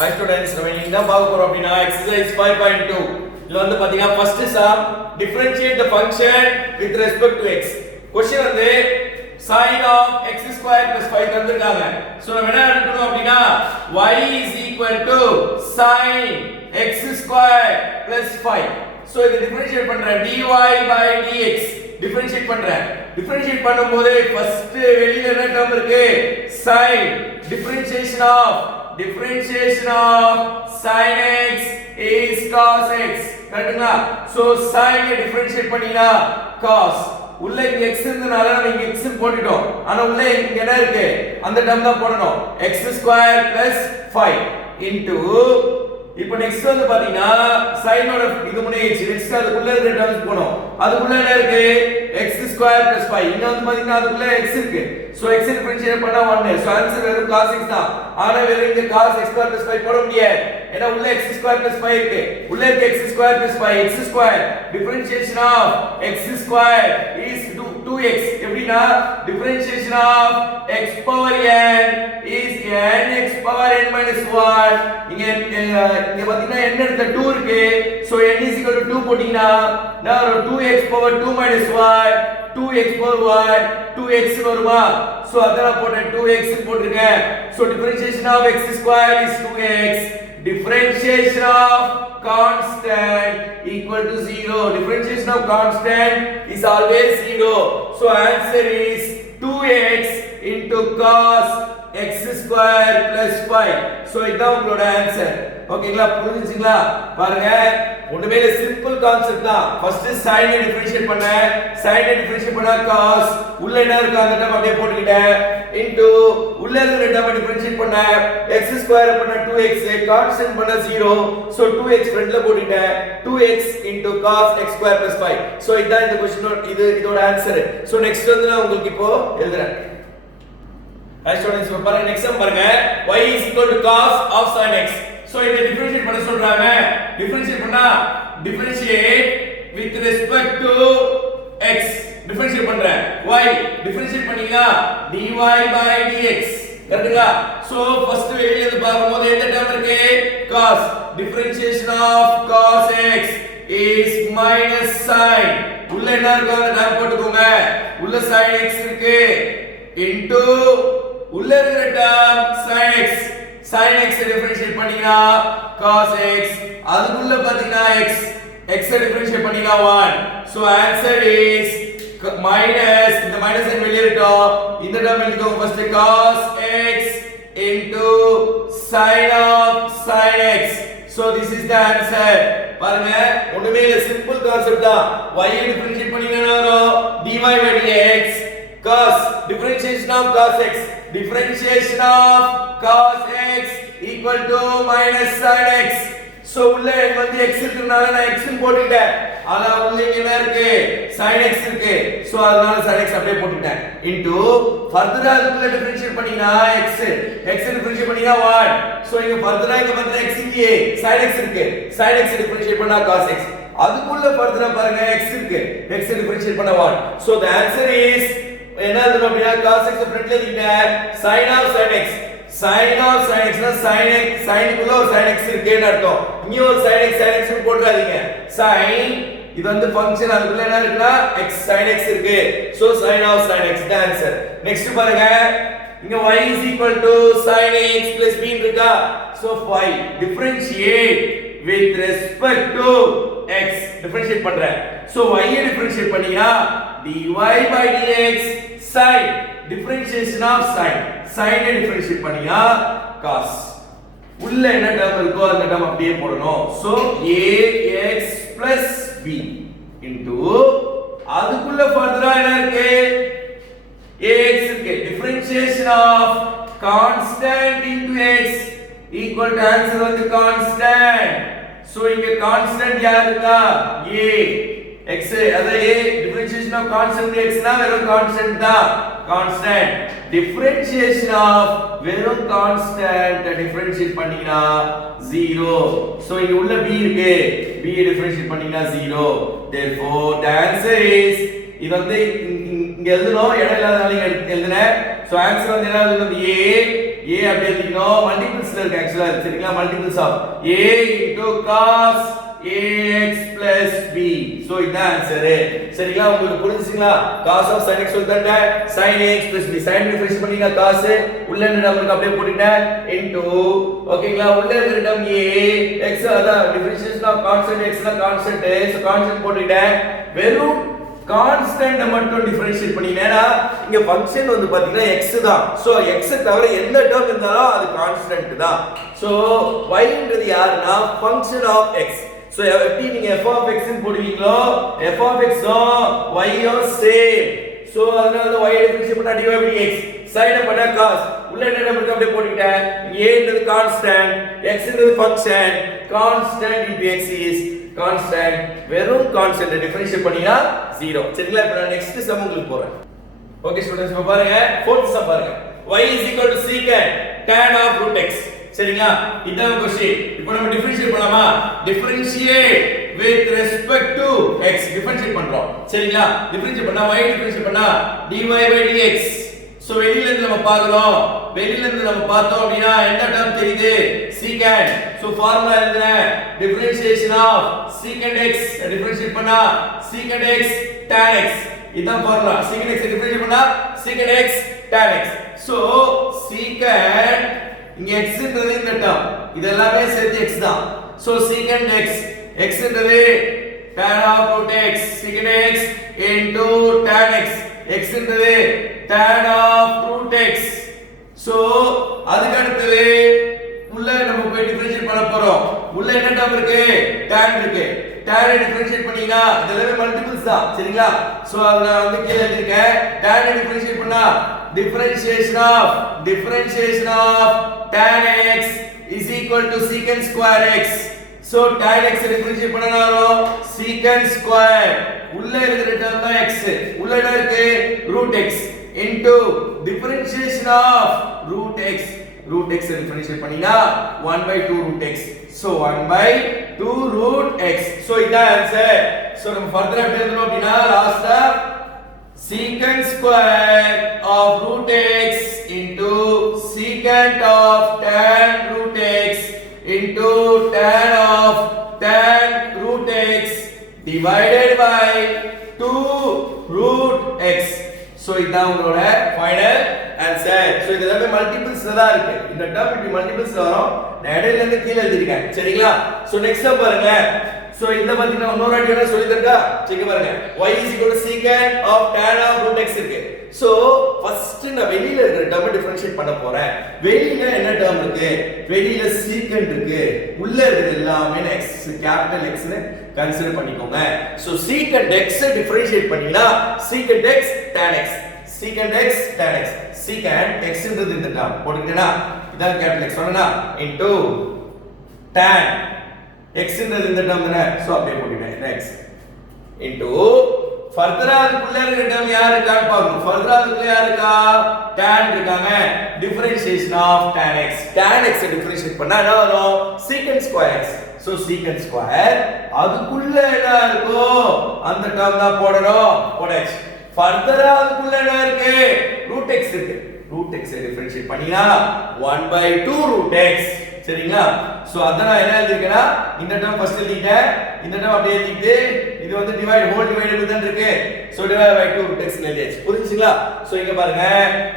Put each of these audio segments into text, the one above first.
Hi students, நம்ம என்ன பார்க்க போறோம் அப்படினா exercise 5.2 இதுல வந்து பாத்தீங்கன்னா first sum differentiate the function with respect to x. question வந்து sin of x square plus 5 தந்திருக்காங்க. சோ நம்ம என்ன எடுக்கணும் அப்படினா y is equal to sin x square plus 5. So இது differentiate பண்றேன் dy by dx differentiate பண்றேன். differentiate பண்ணும்போது first வெளியில என்ன term இருக்கு sin differentiation of sin x is cos x கரெக்ட்டா சோ sin ஐ டிஃபரன்ஷியேட் பண்ணினா cos உள்ள இங்க x இருந்தனால நம்ம இங்க x போட்டுட்டோம் ஆனா உள்ள இங்க என்ன இருக்கு அந்த டேர்ம் தான் போடணும் x2 + 5 into இப்போ நெக்ஸ்ட் வந்து பாத்தீங்கன்னா sin ஓட இது முனையிச்சு நெக்ஸ்ட் அதுக்குள்ள இருக்கிற டேர்ம்ஸ் போணும் அதுக்குள்ள என்ன இருக்கு x2 + 5 இங்க வந்து பாத்தீங்கன்னா அதுக்குள்ள x இருக்கு சோ x டிஃபரன்ஷியேட் பண்ணா 1 சோ ஆன்சர் வெறும் cos x தான் ஆனா வெறும் இங்க cos x2 + 5 போட முடியாது ஏனா உள்ள x2 + 5 இருக்கு உள்ள இருக்க x2 + 5 x2 differentiation of x2 is 2x எப்படினா differentiation of x power n is n x power n minus 1 இங்க பாத்தீங்கன்னா n எடுத்த 2 இருக்கு so n is equal to 2 போடினா நான் 2x power 2 minus 1 2x power 1 2x வருமா சோ அதெல்லாம் போட்ட 2x போட்டுருக்கேன் so differentiation of x2 is 2x differentiation of constant equal to 0 differentiation of constant is always 0 so answer is 2x into cos x2 + 5 so இதான் உங்களோட answer ஓகேங்களா புரிஞ்சுங்களா பாருங்க ஒண்ணுமே இல்ல சிம்பிள் கான்செப்ட் தான் ஃபர்ஸ்ட் sin ஐ டிஃபரன்ஷியேட் பண்ணேன் sin ஐ differentiate பண்ணா cos உள்ள என்ன இருக்கு அந்த டேர்ம் அப்படியே போட்டுக்கிட்டேன் into உள்ள இருக்கிற டேர்ம் டிஃபரன்ஷியேட் பண்ணேன் x2 பண்ணா 2x கான்ஸ்டன்ட் பண்ணா 0 சோ 2x ஃப்ரண்ட்ல போட்டுட்டேன் 2x into cos x2 + 5 so இதான் இந்த क्वेश्चन இதோட ஆன்சர் சோ நெக்ஸ்ட் வந்து நான் உங்களுக்கு இப்போ எழுதுறேன் ஹை ஸ்டூடண்ட்ஸ் இப்போ பாருங்க நெக்ஸ்ட் சம் பாருங்க y = cos of sin x so இத டிஃபரன்ஷியேட் பண்ண சொல்றாங்க டிஃபரன்ஷியேட் பண்ணா differentiate with respect to x differentiate பண்றேன் y டிஃபரன்ஷியேட் பண்ணீங்கன்னா dy by dx கரெக்ட்டா சோ ஃபர்ஸ்ட் வெளியில இருந்து பாக்கும்போது எந்த டேர்ம் இருக்கு cos differentiation of cos x is minus sin உள்ள என்ன இருக்கு அந்த டேர்ம் போட்டுக்கோங்க உள்ள sin x இருக்கு into உள்ள இருக்கிற term sin x sin x differentiate பண்ணீங்கன்னா cos x அதுக்குள்ள பாத்தீங்கன்னா x டிஃபரன்ஷியேட் பண்ணீங்கன்னா 1 so answer is minus இந்த மைனஸ் n வெளிய எடுத்தோம் இந்த டேர்ம் எழுதிக்கோங்க first cos x into sin of sin x so this is the answer பாருங்க ஒண்ணுமே இல்ல சிம்பிள் கான்செப்ட் தான் y டிஃபரன்ஷியேட் பண்ணீங்கன்னா dy by dx cos differentiation of cos x differentiation of cos x equal to minus sin x so உள்ள வந்து x இருக்குனால நான் x ன்னு போட்டுட்டேன் ஆனா உள்ள என்ன இருக்கு sin x இருக்கு சோ அதனால sin x அப்படியே போட்டுட்டேன் into further அதுக்குள்ள டிஃபரன்ஷியேட் பண்ணினா x டிஃபரன்ஷியேட் பண்ணினா 1 சோ இங்க further இங்க வந்து x இங்கே sin x இருக்கு sin x டிஃபரன்ஷியேட் பண்ணா cos x அதுக்குள்ள further பாருங்க x இருக்கு x டிஃபரன்ஷியேட் பண்ணா 1 so the answer is என்ன எழுதணும் அப்படினா cos x ஃப்ரண்ட்ல எழுதிங்க sin of sin x sin of sin x னா sin x sin குள்ள ஒரு sin x இருக்குன்னு அர்த்தம் இங்க ஒரு sin x னு போட்றாதீங்க sin இது வந்து ஃபங்க்ஷன் அதுக்குள்ள என்ன இருக்குனா x sin x இருக்கு so sin of sin x the answer next பாருங்க இங்க y sin x plus b இருக்கா so 5 differentiate with respect to x differentiate பண்றேன் சோ y ஐ டிஃபரன்ஷியேட் பண்ணியா dy by dx sin differentiation of sin sin I differentiate பண்ணியா cos உள்ள என்ன term இருக்கோ அந்த டேர்ம் அப்படியே போடணும் so ax plus b into அதுக்குள்ள ஃபர்தரா என்ன இருக்கு ax இருக்கு differentiation of constant into x equal to answer வந்து constant சோ இங்க constant யார் இருக்கா a x அத a differentiation of constant x னா வெறும் constant தான் constant differentiation of வெறும் constant differentiate பண்ணீங்கன்னா 0 சோ இங்க உள்ள b இருக்கு b differentiate பண்ணீங்கன்னா 0 therefore the answer is இது வந்து இங்க எழுதணும் இடம் இல்லாதனால எழுதுனேன் சோ ஆன்சர் வந்து என்ன எழுதணும் a a அப்படியே எழுதிக்கணும் மல்டிபிள்ஸ்ல இருக்கு एक्चुअली சரிங்களா multiples of a into cos ax plus b so இதான் ஆன்சர் சரிங்களா உங்களுக்கு புரிஞ்சுங்களா cos of sin x சொல்லிட்டேன் sin ax plus b sin differentiate பண்ணீங்க cos உள்ள இருந்த நம்பருக்கு அப்படியே போட்டுட்டேன் into ஓகேங்களா உள்ள இருக்கிற டேர்ம் a x அதான் டிஃபரன்ஷியேஷன் ஆஃப் கான்ஸ்டன்ட் x னா கான்ஸ்டன்ட் சோ கான்ஸ்டன்ட் போட்டுட்டேன் வெறும் கான்ஸ்டன்ட் மட்டும் டிஃபரன்ஷியேட் பண்ணினேனா இங்க ஃபங்க்ஷன் வந்து பாத்தீங்கன்னா x தான் சோ x தவிர எந்த டேர்ம் இருந்தாலும் அது கான்ஸ்டன்ட் தான் சோ y ன்றது யாருன்னா ஃபங்க்ஷன் ஆஃப் x சோ எப்படி நீங்க f of x ன்னு போடுவீங்களோ f of x y same so அதனால y டிஃபரன்ஷியேட் பண்ணா dy by dx sin பண்ணா cos உள்ள என்ன நம்பருக்கு அப்படியே போட்டுட்டேன் a ன்றது கான்ஸ்டன்ட் x ன்றது function constant into x is constant வெறும் கான்ஸ்டன்ட் டிஃபரன்ஷியேட் பண்ணினா 0 சரிங்களா இப்போ நான் நெக்ஸ்ட் சம் உங்களுக்கு போறேன் ஓகே ஸ்டூடண்ட்ஸ் இப்போ பாருங்க ஃபோர்த் சம் பாருங்க y secant tan of root x சரிங்களா இதான் क्वेश्चन இப்போ நம்ம டிஃபரன்ஷியேட் பண்ணலாமா differentiate with respect to x differentiate பண்றோம் சரிங்களா டிஃபரன்ஷியேட் பண்ணா y டிஃபரன்ஷியேட் பண்ணா dy by dx சோ வெளியில இருந்து நம்ம பார்க்கறோம் வெளியில இருந்து நம்ம பார்த்தோம் அப்படினா என்ன டேர்ம் தெரியுது secant சோ ஃபார்முலா எழுதுறேன் differentiation of secant x differentiate பண்ணா secant x tan x இதான் ஃபார்முலா secant x டிஃபரன்ஷியேட் பண்ணா secant x tan x so secant இங்க x ன்றது இந்த டேர்ம் இதெல்லாம் சேர்த்து x தான் சோ secant x x ன்றது tan of root x secant x into tan x x ன்றது tan of root x so அதுக்கு அடுத்து உள்ள நம்ம போய் டிஃபரன்ஷியேட் பண்ண போறோம் உள்ள என்ன டேர்ம் இருக்கு tan இருக்கு tan டிஃபரன்ஷியேட் பண்ணீனா இதெல்லாம் மல்டிபிள்ஸ் தான் சரிங்களா சோ அத நான் வந்து கீழ எழுதிருக்கேன் tan டிஃபரன்ஷியேட் பண்ணா differentiation of tan x is equal to secant square x so tan x differentiate பண்ணனா வரும் secant square உள்ள இருக்கிற டேர்ம் தான் x உள்ள என்ன இருக்கு root x into differentiation of root x differentiate பண்ணினா 1 by 2 root x so 1 by 2 root x so இதான் ஆன்சர் so நம்ம ஃபர்தரா எழுதணும் அப்படினா லாஸ்டா secant square of root x into secant of tan root x into tan of tan root x divided by 2 root x so இதான் உங்களோட final answer so இதெல்லாம் மல்டிபிள்ஸ்ல தான் இருக்கு இந்த டேர்ம் இப்படி மல்டிபிள்ஸ்ல வரும் நான் இடையில இருந்து கீழ எழுதிருக்கேன் சரிங்களா so next பாருங்க so இந்த பாத்தீங்கன்னா இன்னொரு வாட்டி என்ன சொல்லி தரடா செக் பாருங்க y secant of tan of root x இருக்கு so ஃபர்ஸ்ட் நான் வெளியில இருக்கிற டேர்ம் டிஃபரன்ஷியேட் பண்ண போறேன் வெளியில என்ன டேர்ம் இருக்கு வெளியில secant இருக்கு உள்ள இருக்கிறது எல்லாமே x கேபிடல் x னு கன்சிடர் பண்ணிக்கோங்க so secant x டிஃபரன்ஷியேட் பண்ணினா secant x tan x secant x tan x secant x ன்றது இந்த டேர்ம் போட்டுட்டேனா இதான் கேபிடல் x சொன்னேனா into tan x ன்றது இந்த டேர்ம் தானே சோ அப்படியே போட்டுட்டேன் x into ஃபர்தரா அதுக்குள்ள இருக்கிற டேர்ம் யார் இருக்கான்னு பாருங்க ஃபர்தரா அதுக்குள்ள யார் இருக்கா tan இருக்காங்க differentiation of tan x differentiate பண்ணா என்ன வரும் secant square x so secant square அதுக்குள்ள என்ன இருக்கோ அந்த டேர்ம் தான் போடணும் போடாச்சு ஃபர்தரா அதுக்குள்ள என்ன இருக்கு root x இருக்கு root x டிஃபரன்ஷியேட் பண்ணினா 1 by 2 root x சரிங்களா சோ அத நான் என்ன எழுதிருக்கேனா இந்த டேர்ம் ஃபர்ஸ்ட் எழுதிட்டேன் இந்த டேர்ம் அப்படியே எழுதிட்டு இது வந்து டிவைட் ஹோல் டிவைடட் தான் இருக்கு so divide by 2 root x எழுதியாச்சு புரிஞ்சுங்களா சோ இங்க பாருங்க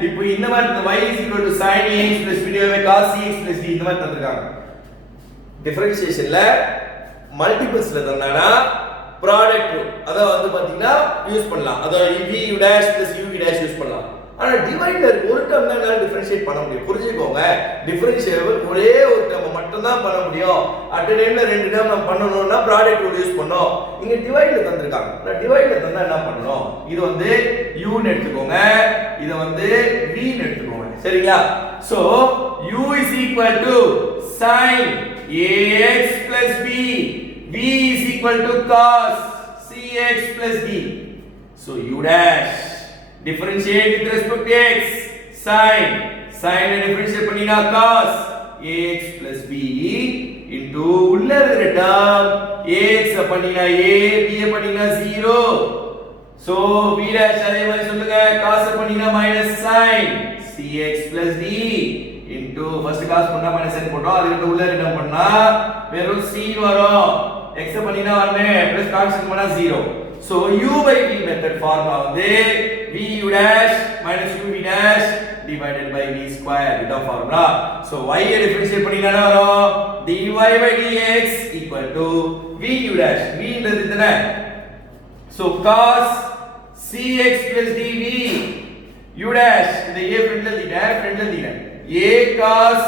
இப்போ இந்த மாதிரி இந்த y sin ax v divided by cos ax d இந்த மாதிரி தந்திருக்காங்க டிஃபரன்ஷியேஷன்ல மல்டிபிள்ஸ்ல தந்தானா ப்ராடக்ட் ரூல் அத வந்து பாத்தீங்கன்னா யூஸ் பண்ணலாம் அத v u dash plus u v dash use பண்ணலாம் ஆனா டிவைடர் ஒரு டேர்ம் தான் நான் டிஃபரன்ஷியேட் பண்ண முடியும் புரிஞ்சுக்கோங்க டிஃபரன்ஷியேபிள் ஒரே ஒரு டேர்ம் மட்டும் தான் பண்ண முடியும் அட் டைம்ல ரெண்டு டேர்ம் நம்ம பண்ணனும்னா ப்ராடக்ட் ரூல் யூஸ் பண்ணோம் இங்க டிவைட்ல தந்திருக்காங்க நான் டிவைட்ல தந்தா என்ன பண்ணனும் இது வந்து u ன்னு எடுத்துக்கோங்க இத வந்து v ன்னு எடுத்துக்கோங்க சரிங்களா so u is equal to sin ax plus b v is equal to cos cx plus d so u dash differentiate with respect to x sin differentiate பண்ணினா cos ax plus b into உள்ள இருக்கிற term ax பண்ணினா a b பண்ணினா 0 so b dash அதே மாதிரி சொல்லுங்க cos பண்ணினா minus sin cx plus d first cos பண்ணா minus sin போட்டோம் அதுக்கு உள்ள ரிட்டர்ன் பண்ணா வெறும் c வரும் x பண்ணினா 1 plus constant பண்ணா 0 so u by v method formula வந்து vu dash minus uv dash divided by v square இதான் formula so y ஐ டிஃபரன்ஷியேட் பண்ணினா என்ன வரும் dy by dx equal to vu dash v ன்றது என்ன so cos cx plus dv u dash இந்த a ஃப்ரண்ட்ல தீங்க a cos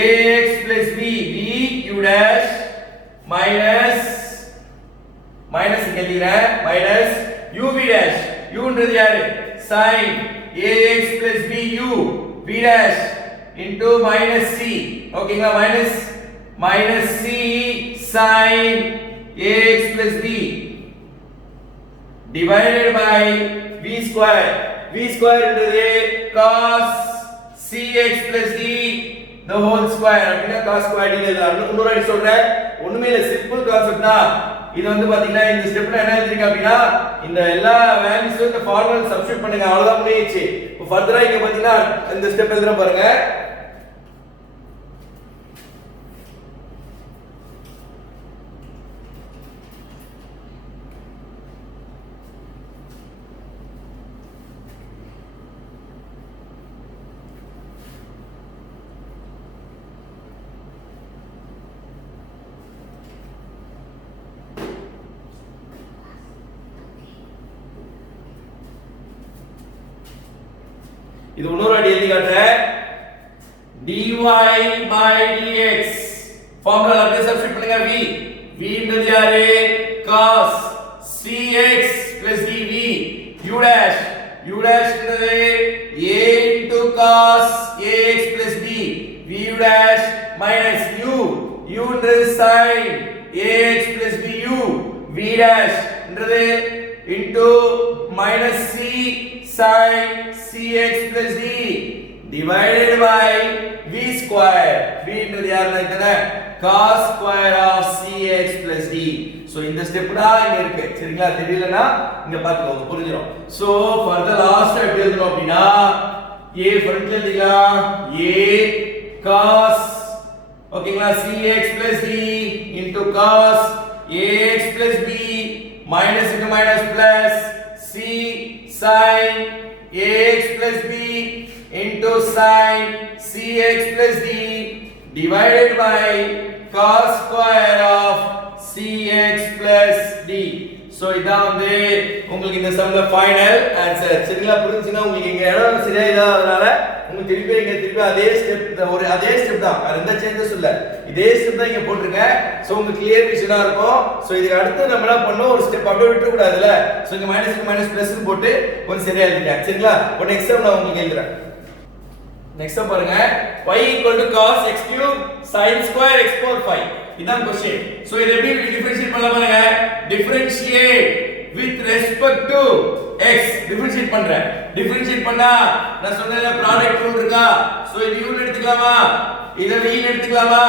ax plus b v u dash minus இங்க எழுதுறேன் minus uv dash u ன்றது யாரு sin ax plus bu v dash into minus c ஓகேங்களா minus c sin ax plus b divided by v square ன்றது cos cx plus d the whole square அப்படினா cos square d எழுதலாம் இன்னொரு வாட்டி சொல்றேன் ஒண்ணுமே இல்ல சிம்பிள் கான்செப்ட் தான் இது வந்து பாத்தீங்கன்னா இந்த ஸ்டெப்ல என்ன எழுதிருக்க அப்படினா இந்த எல்லா வேல்யூஸும் இந்த ஃபார்முலா சப்ஸ்டிட்யூட் பண்ணுங்க அவ்வளவுதான் முடிஞ்சிச்சு இப்போ ஃபர்தரா இங்க பாத்தீங்கன்னா இந்த ஸ்டெப் எழுதுறேன் பாருங்க இது இன்னொரு அடி எழுதி காட்டுறேன் dy by dx ஃபார்முலா அப்படியே சப்ஸ்டிட்யூட் பண்ணுங்க v ன்றது யாரு cos cx plus dv u dash ன்றது a into cos ax plus b v u dash minus u ன்றது sin ax plus bu v dash ன்றது into minus c sin cx plus d divided by v square v ன்றது யாருன்னா இதுதானே cos square of cx plus d so இந்த step தான் இங்க இருக்கு சரிங்களா தெரியலனா இங்க பாத்துக்கோங்க புரிஞ்சிரும் so for the last எப்படி எழுதணும் அப்படினா a ஃப்ரண்ட்ல எழுதிக்கலாம் a cos ஓகேங்களா cx plus d into cos ax plus b minus into minus plus c sin ax plus b into sin cx plus d divided by cos square of cx plus d so இதான் வந்து உங்களுக்கு இந்த சம்ல final answer சரிங்களா புரிஞ்சுனா உங்களுக்கு இங்க இடம் சரியா இல்லாதனால உங்களுக்கு திருப்பி அதே ஸ்டெப் தான் வேற எந்த சேஞ்சஸ் இல்ல இதே ஸ்டெப் தான் இங்க போட்டுருங்க சோ உங்களுக்கு கிளியர் விஷனா இருக்கும் சோ இதுக்கு அடுத்து நம்ம என்ன பண்ணோம் ஒரு ஸ்டெப் அப்படியே விட்டு கூடாதுல சோ இங்க மைனஸ் பிளஸ் போட்டு கொஞ்சம் சரியா எழுதிங்க சரிங்களா ஒரு எக்ஸாம்பிள் நான் உங்களுக்கு எழுதுறேன் நெக்ஸ்ட் பாருங்க y cos x cube sin square x power 5 இதான் क्वेश्चन சோ இத எப்படி டிஃபரன்ஷியேட் பண்ணலாம் பாருங்க differentiate with respect to x differentiate பண்றேன் டிஃபரன்ஷியேட் பண்ணா நான் சொன்னேன்ல ப்ராடக்ட் ரூல் இருக்கா சோ இது u ன்னு எடுத்துக்கலாமா இத v ன்னு எடுத்துக்கலாமா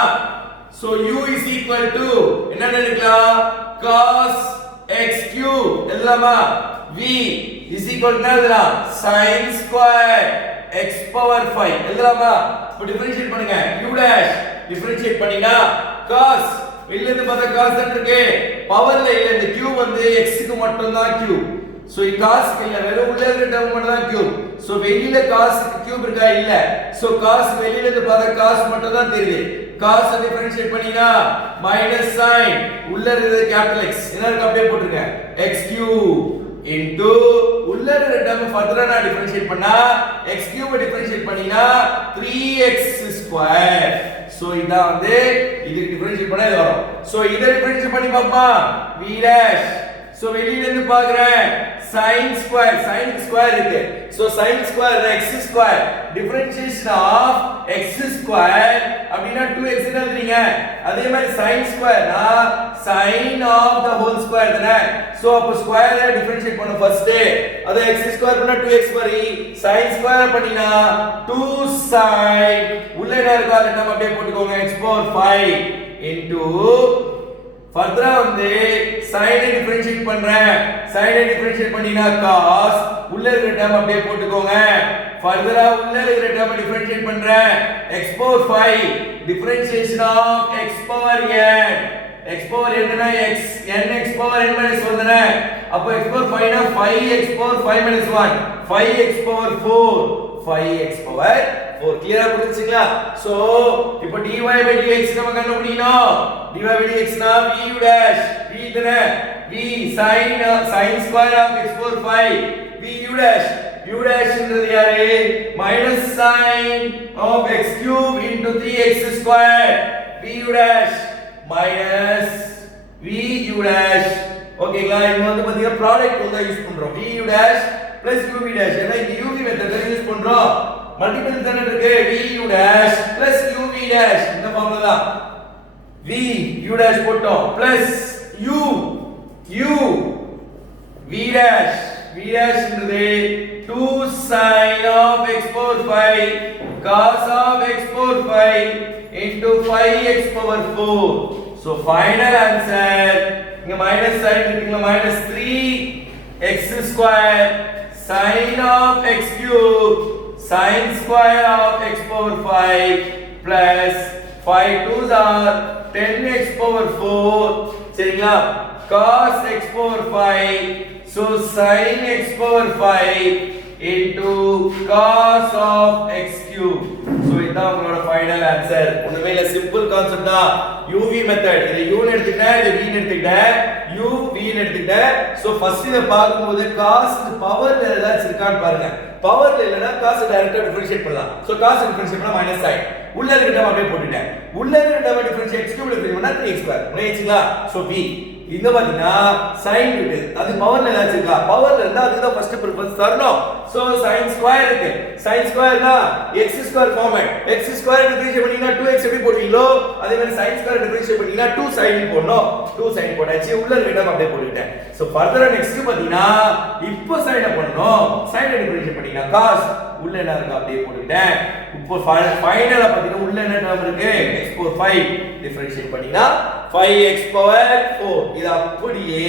so u is equal to என்ன எடுக்கலாம் cos x cube எழுதலாமா v is equal to என்னதுடா sin square x power 5 எழுதலாமா இப்போ டிஃபரன்ஷியேட் பண்ணுங்க u dash டிஃபரன்ஷியேட் பண்ணினா cos வெளியில இருந்து பார்த்தா cos தான் இருக்கு பவர்ல இல்ல இந்த q வந்து x க்கு மட்டும் தான் q சோ இது cos இல்ல வெறும் உள்ள இருக்க டேர்ம் மட்டும் தான் q சோ வெளியில cos க்கு q இருக்கா இல்ல சோ cos வெளியில இருந்து பார்த்தா cos மட்டும் தான் தெரியுது cos டிஃபரன்ஷியேட் பண்ணினா minus sin உள்ள இருக்கிறது கேபிடல் x என்ன இருக்கு அப்படியே போட்டுருங்க x cube into உள்ள இருக்கிற டேர்ம் ஃபர்தரா நான் டிஃபரன்ஷியேட் பண்ணா x cube டிஃபரன்ஷியேட் பண்ணினா 3x square சோ இத வந்து இதுக்கு டிஃபரன்ஷியேட் பண்ணா இது வரும் சோ இத டிஃபரன்ஷியேட் பண்ணி பாப்பா v dash சோ வெளியில இருந்து பாக்குறேன் sin square இருக்கு so sin square x square differentiation of x square அப்படினா 2x ன்னு எழுதுறீங்க அதே மாதிரி sin square னா sin of the whole square தானே சோ அப்ப ஸ்கொயரை டிஃபரன்ஷியேட் பண்ணு ஃபர்ஸ்ட் அத x square பண்ணா 2x வரி sin square பண்ணினா 2 sin உள்ள என்ன இருக்கோ அத நம்ம அப்படியே போட்டுக்கோங்க x power 5 into ஃபர்தரா வந்து sin ஐ டிஃபரன்ஷியேட் பண்றேன் sin ஐ டிஃபரன்ஷியேட் பண்ணினா cos உள்ள இருக்கிற டேர்ம் அப்படியே போட்டுக்கோங்க ஃபர்தரா உள்ள இருக்கிற டேர்ம் டிஃபரன்ஷியேட் பண்றேன் x power 5 differentiation of x power n x power n னா x n x power n minus 1 தானே அப்ப x power 5 னா 5x power 5 minus 1 5x power 4 5x power 4 கிளியரா புரிஞ்சுங்களா சோ இப்போ dy by dx நம்ம கண்டுபிடிக்கணும் dy by dx னா v u dash v தானே v sin square of x power 5 v u dash ன்றது யாரு minus sin of x cube into 3x square v u dash minus v u dash ஓகேங்களா இங்க வந்து பாத்தீங்கன்னா product வந்து use பண்றோம் v u dash plus uv dash ஏன்னா இங்க uv மெத்தட் யூஸ் பண்றோம் மல்டிபிள் தான இருக்கு v u dash plus uv dash இந்த ஃபார்முலா தான் v u dash போட்டோம் plus u v dash ன்றது 2 sin of x power 5 cos of x power 5 into 5x power 4 so final answer இங்க minus sign இருக்குங்க minus 3x square sin of x cube sin square of x power 5 plus 5 2s are 10x power 4 சரிங்களா cos x power 5 so sin x power 5 into cos of x cube so இதான் உங்களோட final answer ஒண்ணுமே இல்ல simple concept தான் uv method இது u ன்னு எடுத்துக்கிட்டேன் இது v ன்னு எடுத்துக்கிட்டேன் u v ன்னு எடுத்துக்கிட்டேன் சோ ஃபர்ஸ்ட் இத பாக்கும்போது cos பவர்ல ஏதாச்சும் இருக்கான்னு பாருங்க பவர்ல இல்லனா cos டைரக்டா டிஃபரன்ஷியேட் பண்ணலாம் சோ cos டிஃபரன்ஷியேட் பண்ணா மைனஸ் sin உள்ள இருக்க டேர்ம் அப்படியே போட்டுட்டேன் உள்ள இருக்க டேர்ம் டிஃபரன்ஷியேட் x கியூப்ல பிரிக்கணும்னா 3x2 புரியுதுங்களா சோ v இங்க பாத்தீங்கன்னா sin இருக்கு அது பவர்ல ஏதாச்சும் இருக்கா பவர்ல இருந்தா அதுக்கு தான் ஃபர்ஸ்ட் ப்ரிஃபரன்ஸ் தரணும் சோ sin ஸ்கொயர் இருக்கு sin ஸ்கொயர்னா x square format x square differentiate பண்ணீங்கன்னா 2x எப்படி போடுவீங்களோ அதே மாதிரி sin ஸ்கொயர் டிஃபரன்ஷியேட் பண்ணீங்கன்னா 2 sin போடணும் 2 sin போட்டாச்சு உள்ள இருக்க டேர்ம் அப்படியே போட்டுட்டேன் சோ ஃபர்தரா நெக்ஸ்ட் பாத்தீங்கன்னா இப்போ sin பண்ணனும் sin டிஃபரன்ஷியேட் பண்ணீங்கன்னா cos உள்ள என்ன இருக்கு அப்படியே போட்டுட்டேன் இப்போ ஃபைனலா பாத்தீங்கன்னா உள்ள என்ன டேர்ம் இருக்கு x power 5 டிஃபரன்ஷியேட் பண்ணீங்கன்னா 5x power 4 இது அப்படியே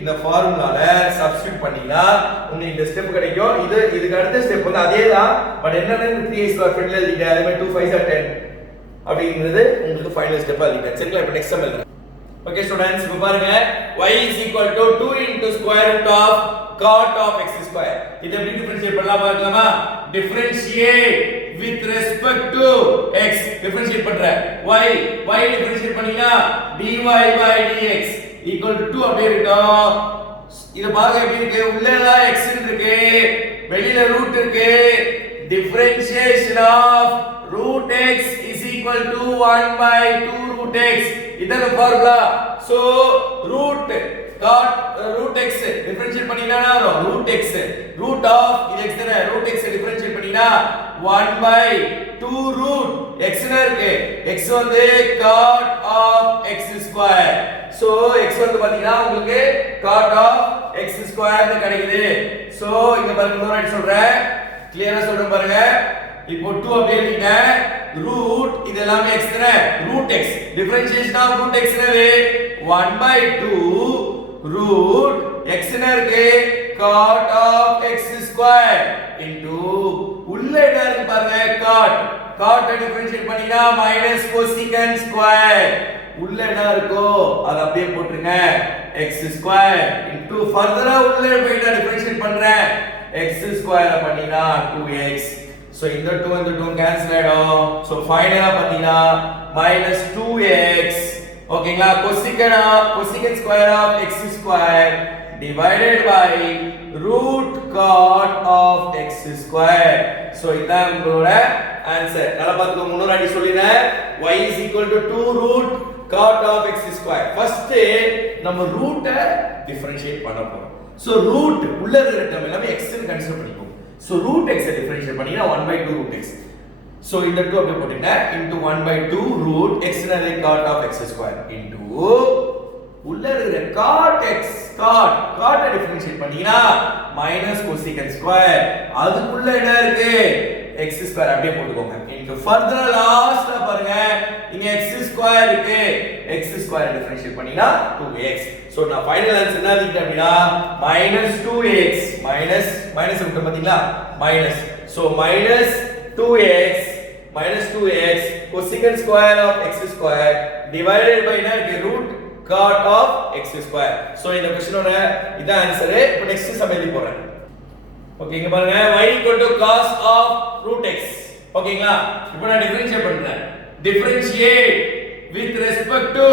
இந்த ஃபார்முலால சப்ஸ்டிட்யூட் பண்ணீங்கன்னா உங்களுக்கு இந்த ஸ்டெப் கிடைக்கும் இதுக்கு அடுத்த ஸ்டெப் வந்து அதேதான் பட் என்னன்னா இந்த 3x ஸ்கொயர் ஃப்ரண்ட்ல எழுதிட்டேன் அதே மாதிரி 2 5 are 10 அப்படிங்கிறது உங்களுக்கு ஃபைனல் ஸ்டெப்பா எழுதிட்டேன் சரிங்களா இப்போ நெக்ஸ்ட் சம் எழுதுறேன் ஓகே ஸ்டூடண்ட்ஸ் இப்போ பாருங்க y is equal to 2 into square root of cot of x square இத எப்படி டிஃபரன்ஷியேட் பண்ணலாம் பார்க்கலாமா differentiate with respect to x differentiate பண்றேன் y டிஃபரன்ஷியேட் பண்ணீங்கன்னா dy by dx equal to 2 அப்படியே இருக்கும் இத பாருங்க எப்படி இருக்கு உள்ளேதான் x இருக்கு வெளியில ரூட் இருக்கு differentiation of root x is equal to 1 by 2 root x இதான் formula so root x differentiate பண்ணீங்கன்னா root x root of இது x தானே root x டிஃபரன்ஷியேட் பண்ணீங்கன்னா 1 by 2 root x னா இருக்கு x வந்து cot of x square so x வந்து பாத்தீங்கன்னா உங்களுக்கு cot of x square ன்னு கிடைக்குது சோ இங்க பாருங்க இன்னொரு வாட்டி சொல்றேன் கிளியரா சொல்றேன் பாருங்க இப்போ 2 அப்படியே எழுதிட்டேன் ரூட் இது எல்லாமே x தானே root x differentiation of root x என்னது 1 by 2 ரூட் x னா இருக்கு cot of x square into உள்ள என்ன இருக்கு பாருங்க cot டிஃபரன்ஷியேட் பண்ணினா மைனஸ் cosecant square உள்ள என்ன இருக்கோ அத அப்படியே போட்டுருங்க x square into further உள்ள போய்டா டிஃபரன்ஷியேட் பண்றேன் x square பண்ணினா 2x so இந்த 2 கேன்சல் ஆயிடும் so ஃபைனலா பாத்தீங்கன்னா minus 2x ஓகேங்களா cosecant square of x square divided by root cot of x square so இதான் உங்களோட ஆன்சர் நல்லா பாத்துக்கோங்க முன்னாடி அடி சொல்லிறேன் y is equal to 2 root cot of x square first நம்ம ரூட்ட டிஃபரன்ஷியேட் பண்ண போறோம் so root உள்ள இருக்கிற டேர்ம் எல்லாமே x ன்னு கன்சிடர் பண்ணிக்கோங்க so root x டிஃபரன்ஷியேட் பண்ணீங்கன்னா 1 by 2 root x so இந்த 2 அப்படியே போட்டுங்க into 1 by 2 root x னது cot of x square into உள்ள இருக்கிற cot x cot டிஃபரன்ஷியேட் பண்ணீங்கன்னா minus cosecant square அதுக்குள்ள என்ன இருக்கு x square அப்படியே போட்டுக்கோங்க into further லாஸ்ட்ல பாருங்க இங்க x square இருக்கு x square டிஃபரன்ஷியேட் பண்ணீங்கன்னா 2x சோ நான் ஃபைனல் ஆன்சர் என்ன எழுதிட்டேன் அப்படினா -2x minus விட்டு பாத்தீங்களா minus So minus 2x cosecant square of x square divided by root cot of x square. So இந்த क्वेश्चनோட இதான் ஆன்சர். இப்போ நெக்ஸ்ட் சம் எழுதி போறேன். ஓகே, இங்க பாருங்க y cos of root x. ஓகேங்களா? இப்போ நான் டிஃபரன்ஷியேட் பண்றேன். Differentiate with respect to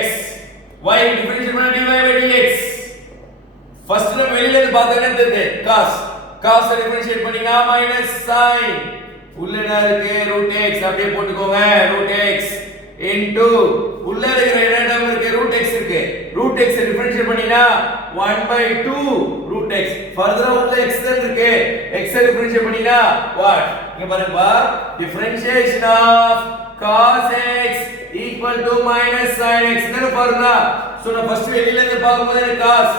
x. y differentiate பண்ணா dy by dx. ஃபர்ஸ்ட் நம்ம வெளியில இருந்து பார்த்தா என்ன தெரியுது? cos டிஃபரன்ஷியேட் பண்ணினா minus sin உள்ளடா இருக்கு root x அப்படியே போட்டுக்கோங்க. root x into உள்ள இருக்கிற இடம் இருக்கு root x இருக்கு. root x டிஃபரன்ஷியேட் பண்ணினா 1/2 root x. ஃபர்தரா உள்ள x தான் இருக்கு. x டிஃபரன்ஷியேட் பண்ணினா what? இங்க பாருங்க, differentiation of cos x equal to minus sin x ன்னு ஃபார்முலா. சோ நான் ஃபர்ஸ்ட் வெளியில இருந்து பாக்கும்போது cos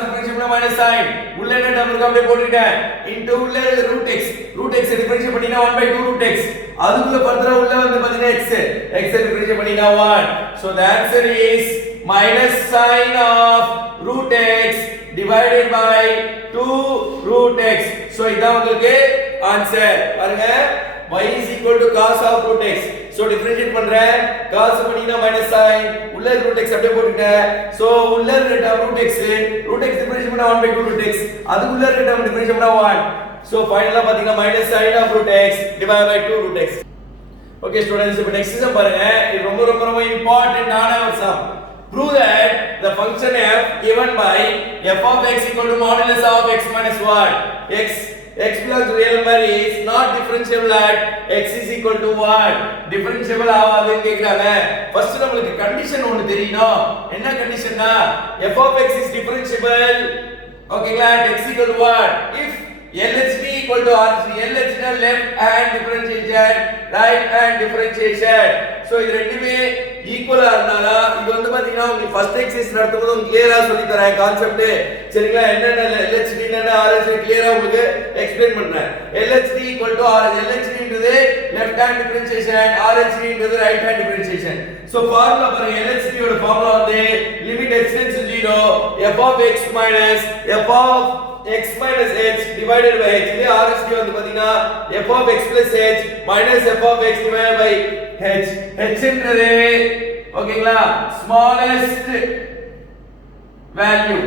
டிஃபரன்ஷியேட் பண்ணா minus sin உள்ள என்ன டேர்ம் இருக்கு அப்படியே போட்டுட்டேன். into உள்ள root x டிஃபரன்ஷியேட் பண்ணினா 1/2 root x. அதுக்குள்ள ஃபர்தரா உள்ள வந்து பாத்தீங்கன்னா x டிஃபரன்ஷியேட் பண்ணினா 1. So the answer is minus sin of root x divided by 2 root x. So இதான் உங்களுக்கு ஆன்சர். பாருங்க, y is equal to cos of root x. So differentiate பண்றேன். cos பண்ணினா minus sin உள்ள root x அப்படியே போட்டுட்டேன். So உள்ள இருக்க root x differentiate பண்ணா 1/2 root x. அதுக்குள்ள இருக்க differentiate பண்ணா 1. So finally பாத்தீங்கன்னா minus sin of root x divided by 2 root x. Okay students, இப்போ next sum பாருங்க. இது ரொம்ப important ஆன ஒரு sum. Prove that the function f given by f of x equal to modulus of x minus 1. x plus real number is not differentiable at x is equal to 1. differentiable ஆகாதுன்னு கேக்குறாங்க. First நமக்கு condition ஒன்னு தெரியணும். என்ன கண்டிஷன்னா f of x is differentiable, ஓகேங்களா, at x equal to 1 if LHD equal to RHD. LHD னா left hand differentiation, right hand differentiation. So இது ரெண்டுமே ஈக்குவலா இருந்தால இது வந்து பாத்தீங்கன்னா உங்களுக்கு ஃபர்ஸ்ட் எக்ஸர்சைஸ் நடத்தும்போது உங்களுக்கு கிளியரா சொல்லி தரேன் கான்செப்ட். சரிங்களா? என்னென்ன LHD என்னென்ன RHD கிளியரா உங்களுக்கு எக்ஸ்பிளைன் பண்றேன். LHD equal to RHD. LHD ன்றது left hand differentiation, RHD ன்றது right hand differentiation. So formula பாருங்க, LHD யோட ஃபார்முலா வந்து limit x tends to 0 f of x minus f of x minus h divided by h. இது RHD வந்து பாத்தீங்கன்னா f of x plus h minus f of x divided by h. h ன்றது ஓகேங்களா smallest value.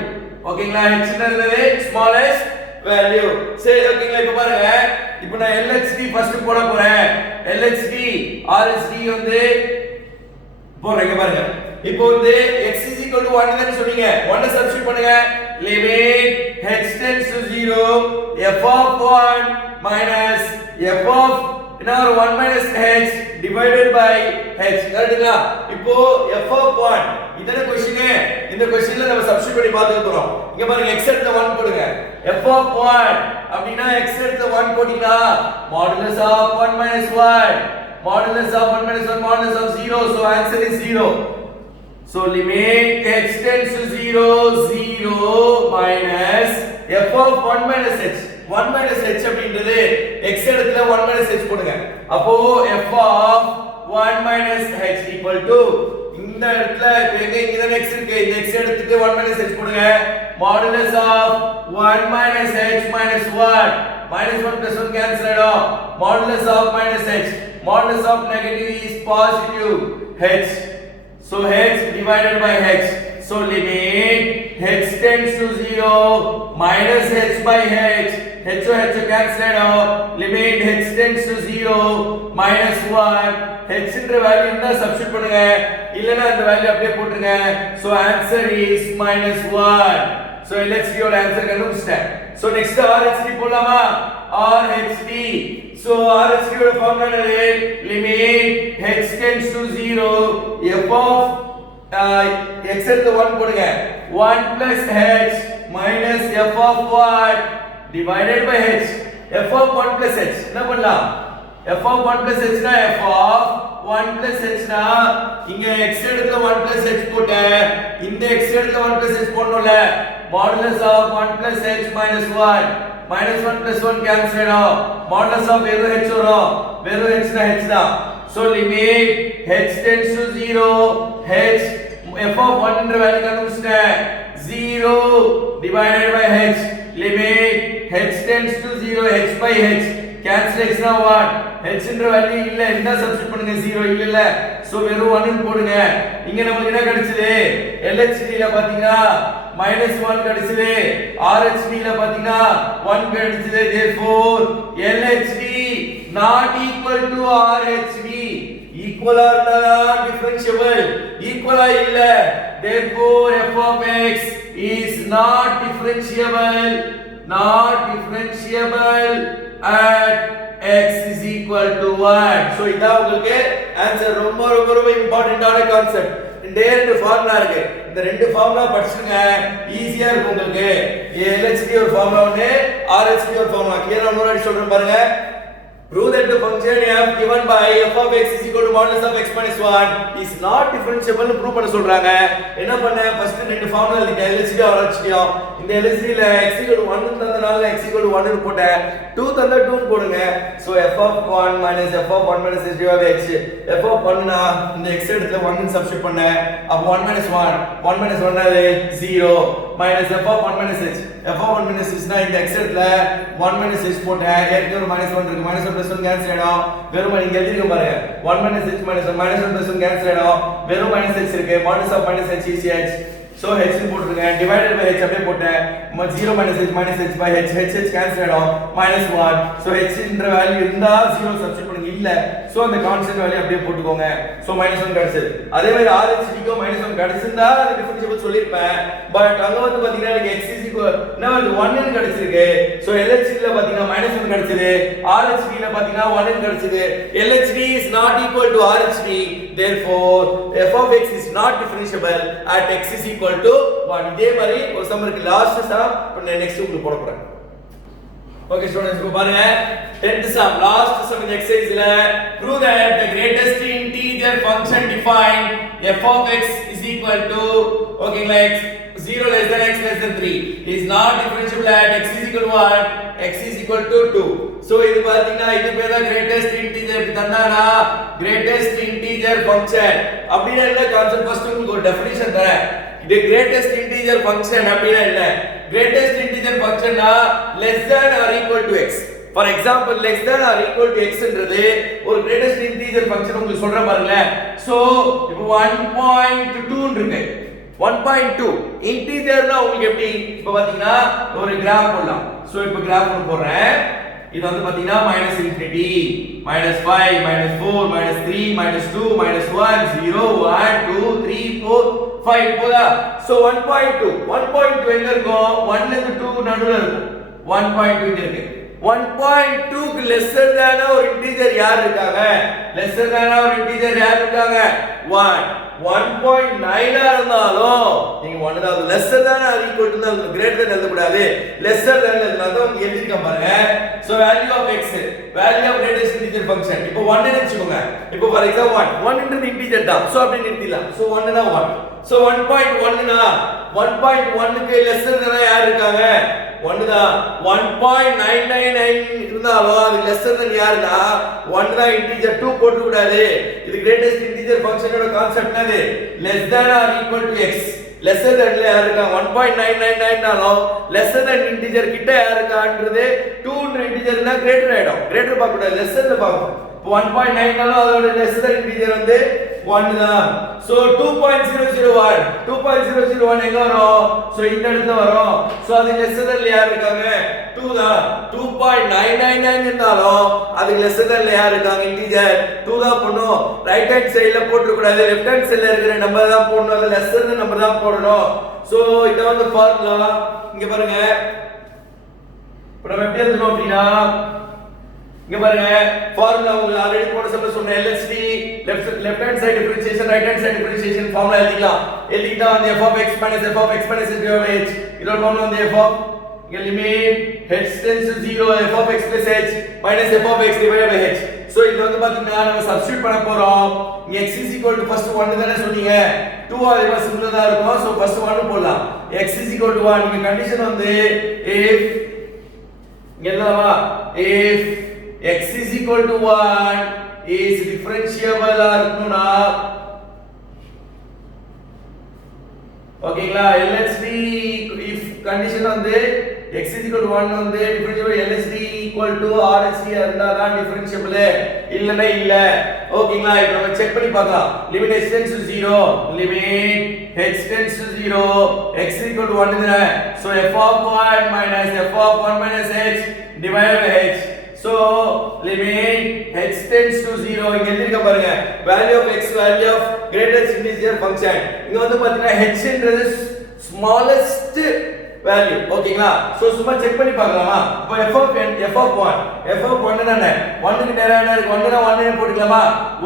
ஓகேங்களா, h ன்றது smallest value. சரி, ஓகேங்களா, இப்போ பாருங்க, இப்போ நான் LHD ஃபர்ஸ்ட் போட போறேன். LHD RHD வந்து போறேன். பாருங்க, இப்போ வந்து x is equal to 1 ன்னு சொன்னீங்க. 1 சப்ஸ்டிட்யூட் பண்ணுங்க. limit h tends to 0 f of 1 minus f of 1 minus h divided by h. கரெக்ட்டுங்களா? இப்போ f of 1 இதன क्वेश्चन. இந்த क्वेश्चनல நம்ம சப்ஸ்டிட்யூட் பண்ணி பார்த்துக்க போறோம். இங்க பாருங்க, x இடத்துல 1 போடுங்க. f of 1 அப்படினா x இடத்துல 1 போடினா modulus of 1 minus 1 modulus of 1 minus 1 modulus of 0. So answer is 0. So limit h tends to 0 minus f of 1 minus h. 1 minus h அப்படின்றது x இடத்துல 1 minus h போடுங்க. அப்போ f of 1 minus h equal to இந்த இடத்துல இங்க தான் x இருக்கு. இந்த x எடுத்துட்டு 1 minus h போடுங்க. modulus of 1 minus h minus 1 minus 1 plus 1 cancel ஆயிடும். modulus of minus h, modulus of negative is positive h. So h divided by h. So limit h tends to 0 minus h by h. h cancel out. Limit h tends to 0 minus 1. h ன்ற value இருந்தா substitute பண்ணுங்க, இல்லனா அந்த value அப்படியே போட்டுருங்க. So answer is minus 1. So let's see your answer கண்டுபிடிச்சிட்டேன். So next RHD போலாமா? RHD. So RHD யோட ஃபார்முலா என்னது? limit h tends to 0 f of x எடுத்து 1 போடுங்க. 1 plus h minus f of 1 divided by h. f of 1 plus h என்ன பண்ணலாம்? f of 1 plus h னா f of 1 plus h னா இங்க x எடுத்து 1 plus h போட்டேன். இந்த x எடுத்து 1 plus h போடணும்ல. modulus of 1 plus h minus 1 minus 1 plus 1 cancel out. modulus of வெறும் h வரும். வெறும் h னா h தான். So limit h tends to 0 h f of 1 ன்ற வேல்யூ கண்டுபிடிச்சிட்டேன். 0 divided by h. limit h tends to 0 h by h cancel x னா 1 h ன்ற value இல்ல என்ன சப்ஸ்டிட் பண்ணுங்க 0 இல்ல சோ வெறும் 1 ன்னு போடுங்க இங்க நமக்கு என்ன கிடைச்சது LHD ல பாத்தீங்கன்னா -1 கிடைச்சது RHD ல பாத்தீங்கன்னா 1 கிடைச்சது therefore LHD not equal to RHD equal or differentiable equal இல்ல therefore f of x is not differentiable at x is equal to 1 so இதா உங்களுக்கு ஆன்சர் ரொம்ப ரொம்ப ரொம்ப இம்பார்ட்டன்ட்டான கான்செப்ட் இந்த ரெண்டு ஃபார்முலா இருக்கு இந்த ரெண்டு ஃபார்முலா படிச்சுங்க ஈஸியா இருக்கும் உங்களுக்கு LHD ஒரு ஃபார்முலா ஒன்னு RHD ஒரு ஃபார்முலா கிளியரா முன்னாடி சொல்றேன் பாருங்க prove that the function f given by f of x is equal to modulus of x minus 1 is not differentiable னு ப்ரூவ் பண்ண சொல்றாங்க என்ன பண்ண ஃபர்ஸ்ட் ரெண்டு ஃபார்முலா எழுதிங்க LHD RHD இந்த LHD ல x equal to 1 ன்னு தந்தனால x equal to 1 ன்னு போட்டேன் 2 தந்தா 2 ன்னு போடுங்க so f of 1 minus f of 1 minus h divided by x f of 1 னா இந்த x இடத்துல 1 ன்னு சப்ஸ்டிட் பண்ணேன் அப்ப 1 minus 1 minus 1 அது 0 minus f of 1 minus h f of 1 minus h னா இந்த x இடத்துல 1 minus h போட்டேன் ஏற்கனவே ஒரு minus 1 இருக்கு minus 1 plus 1 கேன்சல் ஆயிடும் வெறும் இங்க எழுதிருக்க பாருங்க 1 minus h minus 1 minus 1 plus 1 cancel ஆயிடும் வெறும் minus h இருக்கு modulus of minus h is h so h ன்னு போட்டுருங்க divided by h அப்படியே போட்டேன் 0 minus h by h cancel ஆயிடும் -1 so h ன்ற வேல்யூ இருந்தா 0 சப்ஸ்டிட் பண்ணுங்க இல்ல so அந்த கான்ஸ்டன்ட் வேல்யூ அப்படியே போட்டுக்கோங்க so -1 கிடைச்சது அதே மாதிரி RHD க்கு -1 கிடைச்சிருந்தா அது டிஃபரன்ஷியபிள் சொல்லிருப்பேன் பட் அங்க வந்து பாத்தீங்கன்னா எனக்கு x is equal என்ன வந்து 1 ன்னு கிடைச்சிருக்கு so LHD ல பாத்தீங்கன்னா -1 கிடைச்சது RHD ல பாத்தீங்கன்னா 1 ன்னு கிடைச்சது LHD is not equal to RHD therefore f of x is not differentiable at x is equal to 1 இதே மாதிரி ஒரு சம் இருக்கு லாஸ்ட் சம் இப்ப நான் நெக்ஸ்ட் உங்களுக்கு போட போறேன் ஓகே ஸ்டூடண்ட்ஸ் இப்போ பாருங்க 10th sum லாஸ்ட் சம் இந்த எக்ஸர்சைஸ்ல prove that the greatest integer function defined f of x is equal to okay like 0 less than x less than 3 is not differentiable at x is equal to 1 x is equal to 2 so இது பாத்தீங்கன்னா இது பேர் தான் greatest integer தந்தானா greatest integer function அப்படினா என்ன concept first உங்களுக்கு ஒரு டெஃபினிஷன் தரேன் இது greatest integer function அப்படினா என்ன greatest integer function னா less than or equal to x for example less than or equal to x ன்றது ஒரு greatest integer function உங்களுக்கு சொல்றேன் பாருங்க so இப்போ 1.2 ன்னு இருக்கு 1.2 இன்டிஜர்னா உங்களுக்கு எப்படி இப்போ பாத்தீங்கன்னா ஒரு கிராஃப் போடலாம் சோ இப்போ கிராஃப் போடுறேன் இது வந்து பாத்தீங்கன்னா -infinity -5 -4 -3 -2 -1 0 1 2 3 4 5 போதா சோ 1.2 எங்க இருக்கும் 1 ல இருந்து 2 நடுவுல இருக்கும் 1.2 இங்க இருக்கு 1.2 க்கு லெஸ்ஸர் தான ஒரு இன்டிஜர் யார் இருக்காங்க லெஸ்ஸர் தான ஒரு இன்டிஜர் யார் இருக்காங்க 1 1.9 ஆ இருந்தாலும் நீங்க 1 தான் லெஸ்ஸர் தான அது ஈக்குவல் டு தான் கிரேட்டர் than எழுத கூடாது லெஸ்ஸர் than எழுதுனா தான் இங்க எழுதிருக்கேன் பாருங்க so value of x value of greatest integer function இப்போ 1 ன்னு வெச்சுக்கோங்க இப்போ ஃபார் எக்ஸாம்பிள் 1 ன்றது இன்டிஜர் தான் சோ அப்படி நிறுத்திடலாம் சோ 1 னா 1 சோ 1.1 னா 1.1 க்கு லெஸ்ஸர் than யார் இருக்காங்க 1 தான் 1.999 இருந்தாலும் அது லெஸ்ஸர் than யாருன்னா 1 தான் இன்டிஜர் 2 போட்டு கூடாது இது கிரேட்டஸ்ட் இன்டிஜர் ஃபங்க்ஷனோட கான்செப்ட் என்னது less than or equal to x lesser than ல யார் இருக்கா 1.999 னாலும் lesser than integer கிட்ட யார் இருக்கான்றது 2 ன்ற இன்டிஜர்னா கிரேட்டர் ஆயிடும் கிரேட்டர் பார்க்க கூடாது lesser ல பார்க்கணும் இப்போ 1.9 னாலும் அதோட lesser than integer வந்து 1 தான் சோ 2.001 2.001 எங்க வரும் சோ இந்த இடத்துல வரும் சோ அது lesser than ல யார் இருக்காங்க 2 தான் 2.999 இருந்தாலும் அது lesser than ல யார் இருக்காங்க இன்டிஜர் 2 தான் போடணும் ரைட் ஹேண்ட் சைடுல போட்டுற கூடாது லெஃப்ட் ஹேண்ட் சைடுல இருக்கிற நம்பர் தான் போடணும் அது lesser than நம்பர் தான் போடணும் சோ இத வந்து ஃபார்முலா இங்க பாருங்க இப்போ நம்ம எப்படி எழுதணும் அப்படினா இங்க பாருங்க ஃபார்முலா உங்களுக்கு ஆல்ரெடி போட சொன்ன LHD left hand side differentiation right hand side differentiation formula எழுதிக்கலாம் எழுதிட்டா வந்து f of x minus h divided by h இதோட ஃபார்முலா வந்து f of இங்க limit h tends to 0 f of x plus h minus f of x divided by h so இது வந்து பாத்தீங்கன்னா நம்ம substitute பண்ண போறோம் இங்க x is equal to first 1 தான சொன்னீங்க 2 அதே மாதிரி சிம்பிளா தான் இருக்கும் சோ first 1 போடலாம் x is equal to 1 இங்க கண்டிஷன் வந்து if இங்க என்னவா if x is equal to 1 is differentiable or இருக்கணும்னா ஓகேங்களா LHD if condition வந்து x is equal to 1 வந்து differentiable LHD equal to RH இருந்தா தான் டிஃபரன்ஷியபிள் இல்லனா இல்ல ஓகேங்களா இப்போ நம்ம செக் பண்ணி பார்க்கலாம் limit h tends to 0 limit h tends to 0 x equal to 1 இதுனா so f of 1 minus f of 1 minus h divided by h so limit h tends to 0 இங்க எழுதிருக்க பாருங்க value of x value of greatest integer function இங்க வந்து பாத்தீங்கன்னா h ன்றது smallest value ஓகேங்களா so சும்மா check பண்ணி பார்க்கலாமா இப்போ f of 1 என்ன 1 க்கு நேரா என்ன இருக்கு 1 னா 1 னே போட்டுக்கலாமா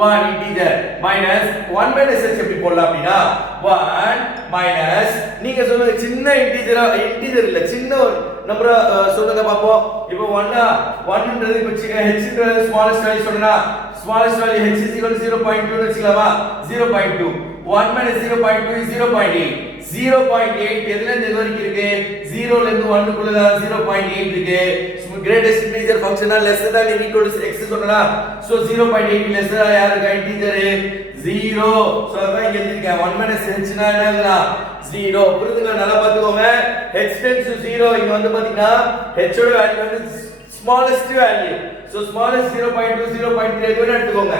1 இன்டிஜர் மைனஸ் 1 மைனஸ் h எப்படி போடலாம் அப்படினா 1 மைனஸ் நீங்க சொல்லுங்க சின்ன இன்டிஜர் இல்ல சின்ன ஒரு நம்பரை சொல்லுங்க பாப்போம் இப்போ 1 ன்றது இப்போ h ன்றது ஸ்மாலஸ்ட் வேல்யூ சொல்றா smallest value h is equal to 0.2 னு வெச்சுக்கலாமா 0.2 1 minus 0.2 is 0.8 0.8 எதுல இருந்து எது வரைக்கும் இருக்கு 0 ல இருந்து 1 குள்ள தான் 0.8 இருக்கு greatest integer function less than or equal to x சொன்னனா so 0.8 less than யார் இருக்கா integer 0 so அதான் இங்க எழுதிருக்கேன் 1 minus h னா என்னன்னா 0 புரியுதுங்களா நல்லா பாத்துக்கோங்க h tends to 0 இங்க வந்து பாத்தீங்கன்னா h ஓட வேல்யூ வந்து smallest value so smallest 0.2 0.3 எது வேணா எடுத்துக்கோங்க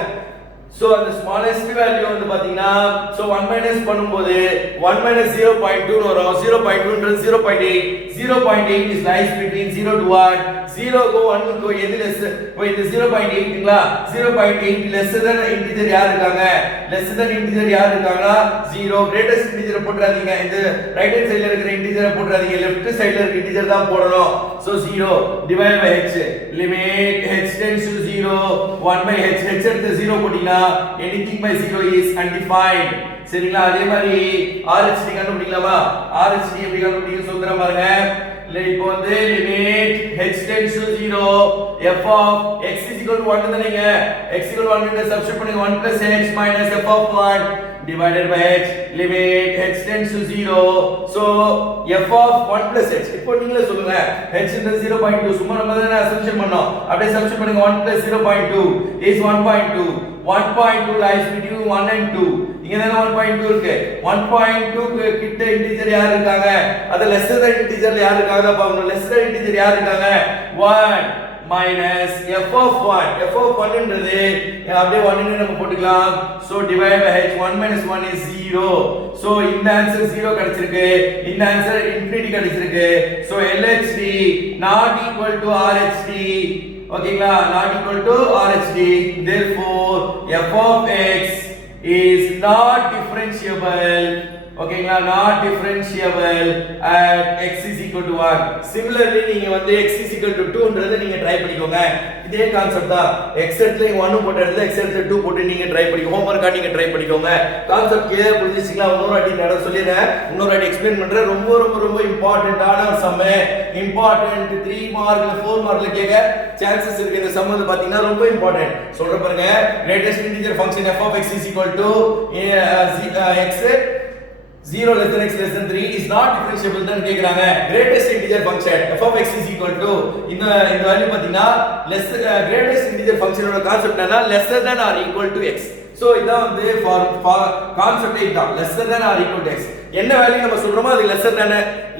so அந்த smallest value வந்து பாத்தீங்கன்னா so 1 minus பண்ணும்போது 1 minus 0.2 னு வரும் 0.2 ன்றது 0.8 is lies between 0 to 1 0 go 1 go எது less இப்போ இது 0.8 ங்களா 0.8 less than integer யார் இருக்காங்க less than integer யார் இருக்காங்கன்னா 0 greatest integer போட்றாதீங்க இந்த ரைட் ஹேண்ட் சைடுல இருக்கிற integer போட்றாதீங்க லெஃப்ட் சைடுல இருக்கிற integer தான் போடணும் so 0 divided by h limit h tends to 0 1 by h எடுத்து 0 போடினா anything by 0 is undefined சரிங்களா அதே மாதிரி RHD கண்டுபிடிக்கலாமா RHD எப்படி கண்டுபிடிக்க சொல்றேன் பாருங்க இப்போ வந்து limit h tends to 0 f of x is equal to 1 தானேங்க x equal to 1 ன்னு சப்ஸ்டிட்யூட் பண்ணுங்க 1 plus h minus f of 1 divided by h limit h tends to 0 so f of 1 plus h இப்போ நீங்களே சொல்லுங்க h is 0.2 சும்மா நம்ம தான assumption பண்ணோம் அப்படியே சப்ஸ்டிட்யூட் பண்ணுங்க 1 plus 0.2 is 1.2 1.2 lies between 1 and 2 இங்க தான 1.2 இருக்கு 1.2 கிட்ட இன்டிஜர் யார் இருக்காங்க அது லெஸ்ஸர் தென் இன்டிஜர்ல யார் இருக்காங்க பாருங்க லெஸ்ஸர் இன்டிஜர் யார் இருக்காங்க 1 minus f of 1 ன்றது அப்படியே 1 ன்னு நம்ம போட்டுக்கலாம் so divide by h 1 minus 1 is 0 so இந்த ஆன்சர் 0 கிடைச்சிருக்கு இந்த ஆன்சர் இன்ஃபினிட்டி கிடைச்சிருக்கு so LHD not equal to RHD ஓகேங்களா not equal to RHD therefore f of x is not differentiable ஓகேங்களா not differentiable at x is equal to 1 similarly நீங்க வந்து x is equal to 2 ன்றதை நீங்க try பண்ணிக்கோங்க இதே concept தான் x எடுத்து 1 போட்ட இடத்துல x எடுத்து 2 போட்டு நீங்க ட்ரை பண்ணிக்கோங்க ஹோம்வொர்க்கா நீங்க ட்ரை பண்ணிக்கோங்க கான்செப்ட் கிளியரா புரிஞ்சிச்சீங்களா இன்னொரு வாட்டி நான் சொல்லிறேன் இன்னொரு வாட்டி எக்ஸ்பிளைன் பண்றேன் ரொம்ப இம்பார்ட்டன்ட்டான ஒரு சம் இம்பார்ட்டன்ட் 3 மார்க்ல 4 மார்க்ல கேட்க சான்சஸ் இருக்கு இந்த சம் வந்து பாத்தீங்கன்னா ரொம்ப இம்பார்ட்டன்ட் சொல்றேன் பாருங்க greatest integer function f of x is equal to x 0 less than x less than 3 is not differentiable தான் கேக்குறாங்க greatest integer function f of x is equal to இந்த வேல்யூ பாத்தீங்கன்னா greatest integer function ஓட concept என்னன்னா lesser than or equal to x so இதான் வந்து concept இதுதான் lesser than or equal to x என்ன வேல்யூ நம்ம சொல்றோமோ அது lesser than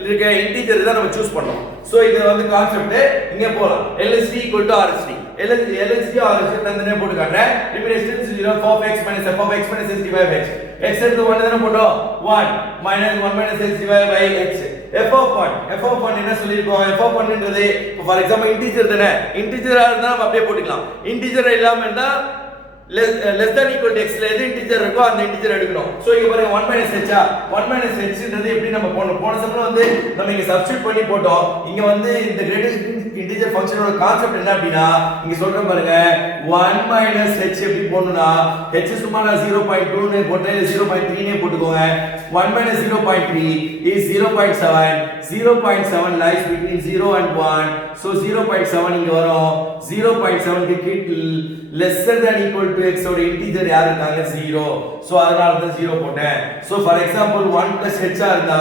இருக்க இன்டிஜர் தான் நம்ம சூஸ் பண்ணோம் சோ இது வந்து கான்செப்ட் இங்க போலாம் LHD equal to RHD LHD RHD தந்தனே போட்டு காட்றேன் limit h tends to 0 f of x minus f of x minus h divided by h x எடுத்து 1 தான போட்டோம் 1 minus 1 minus h divided by h f of 1 என்ன சொல்லிருக்கோம் f of 1 ன்றது for example integer தானே இன்டிஜரா இருந்தா நம்ம அப்படியே போட்டுக்கலாம் இன்டிஜர் இல்லாம இருந்தா less than equal to x ல எது இன்டிஜர் இருக்கோ அந்த இன்டிஜர் எடுக்கணும் சோ இங்க பாருங்க 1 minus h 1 minus h ன்றது எப்படி நம்ம போன சம்ல வந்து நம்ம இங்க சப்ஸ்டிட்யூட் பண்ணி போட்டோம் இங்க வந்து இந்த கிரேட்டஸ்ட் இன்டிஜர் ஃபங்க்ஷனோட கான்செப்ட் என்ன அப்படினா இங்க சொல்றேன் பாருங்க 1 minus h எப்படி போடணும்னா h சும்மா நான் 0.2 னே போட்டேன் 0.3 னே போட்டுக்கோங்க 1 minus 0.3 is 0.7 lies between 0 and 1 so 0.7 இங்க வரும் 0.7 க்கு கீழ் lesser than equal to x ஓட இன்டிஜர் யார் இருக்காங்க 0 சோ அதனால தான் 0 போட்டேன் so for example 1 plus h இருந்தா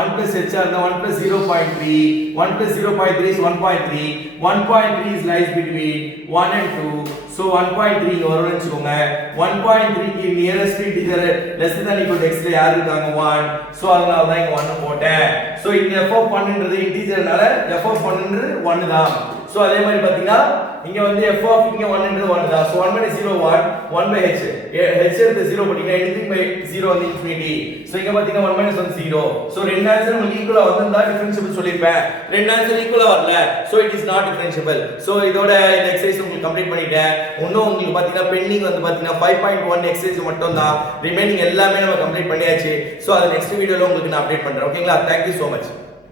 1 plus h இருந்தா 1 plus 0.3 1 plus 0.3 is 1.3 1.3 is lies between 1 and 2 so 1.3 இங்க வரும்னு வெச்சுக்கோங்க 1.3 க்கு nearest integer lesser than equal to x ல யார் இருக்காங்க 1 சோ அதனால தான் இங்க 1 போட்டேன் சோ இந்த f of 1 ன்றது இன்டிஜர்னால f of 1 ன்றது 1 தான் சோ அதே மாதிரி பாத்தீங்கன்னா இங்க வந்து f of இங்க 1 ன்றது 1 தான். So 1 minus 0 what 1 by h. h எடுத்து 0 போட்டீங்கன்னா anything by 0 வந்து infinity. சோ இங்க பாத்தீங்கன்னா 1 minus 1 0. சோ ரெண்டு ஆன்சர் உங்களுக்கு ஈக்குவலா வந்தா டிஃபரன்ஷியபிள் சொல்லிருப்பேன். ரெண்டு ஆன்சர் ஈக்குவலா வரல. So it is not differentiable. So இதோட இந்த எக்சர்சைஸ் உங்களுக்கு கம்ப்ளீட் பண்ணிட்டேன். இன்னும் உங்களுக்கு பாத்தீங்கன்னா பெண்டிங் வந்து பாத்தீங்கன்னா 5.1 எக்சர்சைஸ் மட்டும் தான். ரிமைனிங் எல்லாமே நம்ம கம்ப்ளீட் பண்ணியாச்சு. சோ அத நெக்ஸ்ட் வீடியோல உங்களுக்கு நான் அப்டேட் பண்றேன். ஓகேங்களா? Thank you so much.